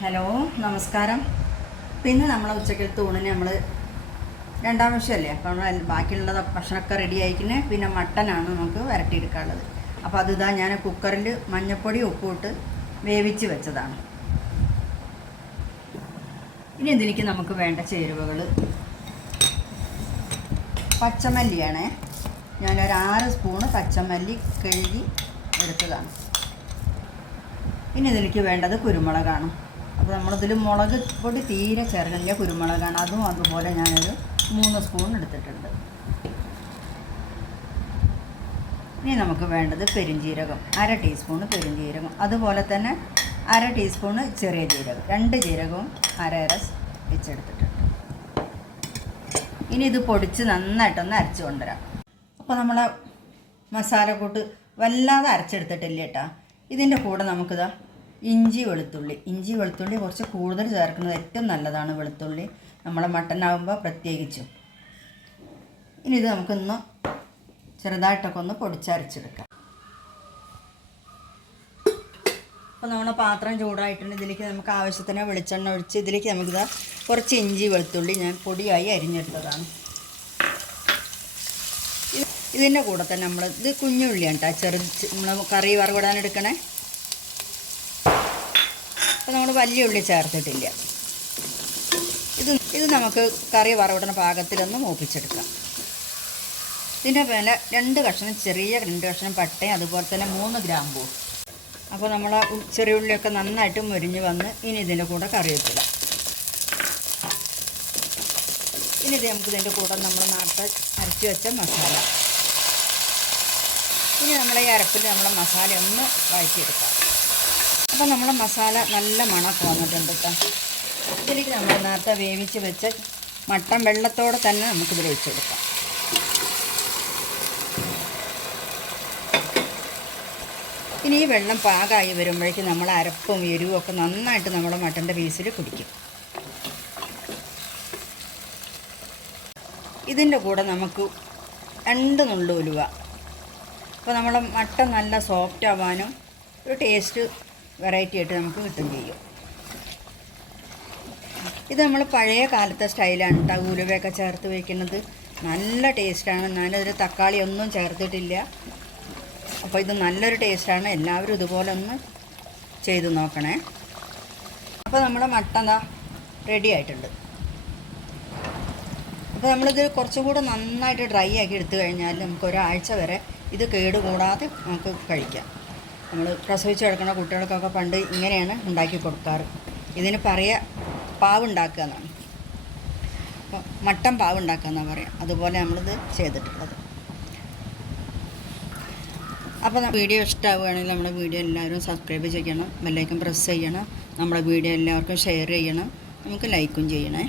Hello നമസ്കാരം. പിന്നെ നമ്മളെ ഉച്ചക്കലത്തെ ഊണിന് നമ്മൾ രണ്ടാം വശമല്ലേ അപ്പോൾ നമ്മൾ ബാക്കിയുള്ള ഭക്ഷണമൊക്കെ റെഡി ആയിക്കുന്നത് പിന്നെ മട്ടനാണ് നമുക്ക് വരട്ടിയെടുക്കാനുള്ളത്. അപ്പോൾ അത് ഇതാ ഞാൻ കുക്കറിൽ മഞ്ഞൾപ്പൊടി ഉപ്പിട്ട് വേവിച്ച് വെച്ചതാണ്. ഇനി ഇതിലേക്ക് നമുക്ക് വേണ്ട ചേരുവകൾ പച്ചമല്ലിയാണ്. ഞാനൊരു ആറ് സ്പൂണ് പച്ചമല്ലി കഴുകി എടുത്തതാണ്. ഇനി ഇതിലേക്ക് വേണ്ടത് കുരുമുളകാണ്. അപ്പോൾ നമ്മളിതിൽ മുളക് പൊടി തീരെ ചേർക്കണില്ല കുരുമുളകാണ്. അതും അതുപോലെ ഞാനൊരു മൂന്ന് സ്പൂൺ എടുത്തിട്ടുണ്ട്. ഇനി നമുക്ക് വേണ്ടത് പെരുംജീരകം അര ടീസ്പൂൺ പെരുംജീരകം അതുപോലെ തന്നെ അര ടീസ്പൂൺ ചെറിയ ജീരകം. രണ്ട് ജീരകവും അര അര വെച്ചെടുത്തിട്ടുണ്ട്. ഇനി ഇത് പൊടിച്ച് നന്നായിട്ടൊന്ന് അരച്ച് കൊണ്ടുവരാം. അപ്പോൾ നമ്മളെ മസാലക്കൂട്ട് വല്ലാതെ അരച്ചെടുത്തിട്ടില്ല കേട്ടോ. ഇതിന്റെ കൂടെ നമുക്കിതാ ഇഞ്ചി വെളുത്തുള്ളി. ഇഞ്ചി വെളുത്തുള്ളി കുറച്ച് കൂടുതൽ ചേർക്കുന്നത് ഏറ്റവും നല്ലതാണ് വെളുത്തുള്ളി. നമ്മളെ മട്ടനാകുമ്പോൾ പ്രത്യേകിച്ചും. ഇനി ഇത് നമുക്കൊന്ന് ചെറുതായിട്ടൊക്കെ ഒന്ന് പൊടിച്ചരച്ചെടുക്കാം. അപ്പോൾ നമ്മുടെ പാത്രം ചൂടായിട്ടുണ്ട്. ഇതിലേക്ക് നമുക്ക് ആവശ്യത്തിന് വെളിച്ചെണ്ണ ഒഴിച്ച് ഇതിലേക്ക് നമുക്കിതാ കുറച്ച് ഇഞ്ചി വെളുത്തുള്ളി ഞാൻ പൊടിയായി അരിഞ്ഞെടുത്തതാണ്. ഇത് ഇതിന്റെ കൂടെ തന്നെ നമ്മൾ ഇത് കുഞ്ഞുള്ളിയാണ് കേട്ടോ ചെറു നമ്മൾ കറി വറവിടാൻ എടുക്കണേ. അപ്പോൾ നമ്മൾ വലിയ ഉള്ളി ചേർത്തിട്ടില്ല. ഇത് ഇത് നമുക്ക് കറി വറവിടുന്ന പാകത്തിലൊന്ന് മൂപ്പിച്ചെടുക്കാം. ഇതിന്റെ മേലെ രണ്ട് കഷ്ണം ചെറിയ രണ്ട് കഷ്ണം പട്ടയും അതുപോലെ തന്നെ മൂന്ന് ഗ്രാമ്പൂ അപ്പോൾ നമ്മൾ ആ ചെറിയ ഉള്ളിയൊക്കെ നന്നായിട്ട് മുരിഞ്ഞ് വന്ന് ഇനി ഇതിന്റെ കൂടെ കറി വെച്ചിടാം ഇനി ഇത് നമുക്ക് ഇതിന്റെ കൂടെ നമ്മൾ നാട്ടിൽ അരച്ച് വെച്ച മസാല. ഇനി നമ്മളെ ഈ അരപ്പിൽ നമ്മളെ മസാല ഒന്ന് വഴറ്റിയെടുക്കാം. അപ്പോൾ നമ്മൾ മസാല നല്ല മണമൊക്കെ വന്നിട്ടുണ്ട് കേട്ടോ ഇതിലേക്ക് നമ്മൾ നേരത്തെ വേവിച്ച് വെച്ച മട്ടൻ വെള്ളത്തോടെ തന്നെ നമുക്കിതിൽ ഒഴിച്ചെടുക്കാം. ഇനി ഈ വെള്ളം പാകമായി വരുമ്പോഴേക്കും നമ്മൾ അരപ്പും എരിവും ഒക്കെ നന്നായിട്ട് നമ്മുടെ മട്ടന്റെ പീസിൽ കുടിക്കും. ഇതിന്റെ കൂടെ നമുക്ക് രണ്ട് നുള്ളു ഉലുവ. അപ്പോൾ നമ്മൾ മട്ടൻ നല്ല സോഫ്റ്റ് ആവാനും ഒരു ടേസ്റ്റ് വെറൈറ്റി ആയിട്ട് നമുക്ക് കിട്ടും ചെയ്യും. ഇത് നമ്മൾ പഴയ കാലത്തെ സ്റ്റൈലാണ് കേട്ടോ ഉലുവയൊക്കെ ചേർത്ത് വയ്ക്കുന്നത് നല്ല ടേസ്റ്റാണ് ഞാനതിൽ തക്കാളി ഒന്നും ചേർത്തിട്ടില്ല. അപ്പോൾ ഇത് നല്ലൊരു ടേസ്റ്റാണ് എല്ലാവരും ഇതുപോലെ ഒന്ന് ചെയ്ത് നോക്കണേ. അപ്പോൾ നമ്മുടെ മട്ടൻ റെഡി ആയിട്ടുണ്ട്. അപ്പോൾ നമ്മളിത് കുറച്ചും കൂടെ നന്നായിട്ട് ഡ്രൈ ആക്കി എടുത്തു കഴിഞ്ഞാൽ നമുക്ക് ഒരാഴ്ച വരെ ഇത് കേടുകൂടാതെ നമുക്ക് കഴിക്കാം. നമ്മൾ പ്രസവിച്ച് കിടക്കുന്ന കുട്ടികൾക്കൊക്കെ പണ്ട് ഇങ്ങനെയാണ് ഉണ്ടാക്കി കൊടുക്കാറ്. ഇതിന് പറയുക പാവ് ഉണ്ടാക്കുക എന്നാണ്. അപ്പോൾ മട്ടൻ പാവ് ഉണ്ടാക്കുക എന്നാണ് പറയുക അതുപോലെ നമ്മളിത് ചെയ്തിട്ടുള്ളത്. അപ്പോൾ വീഡിയോ ഇഷ്ടമാവുകയാണെങ്കിൽ നമ്മുടെ വീഡിയോ എല്ലാവരും സബ്സ്ക്രൈബ് ചെയ്യണം. ബെല്ലൈക്കൻ പ്രസ് ചെയ്യണം. നമ്മുടെ വീഡിയോ എല്ലാവർക്കും ഷെയർ ചെയ്യണം. നമുക്ക് ലൈക്കും ചെയ്യണേ.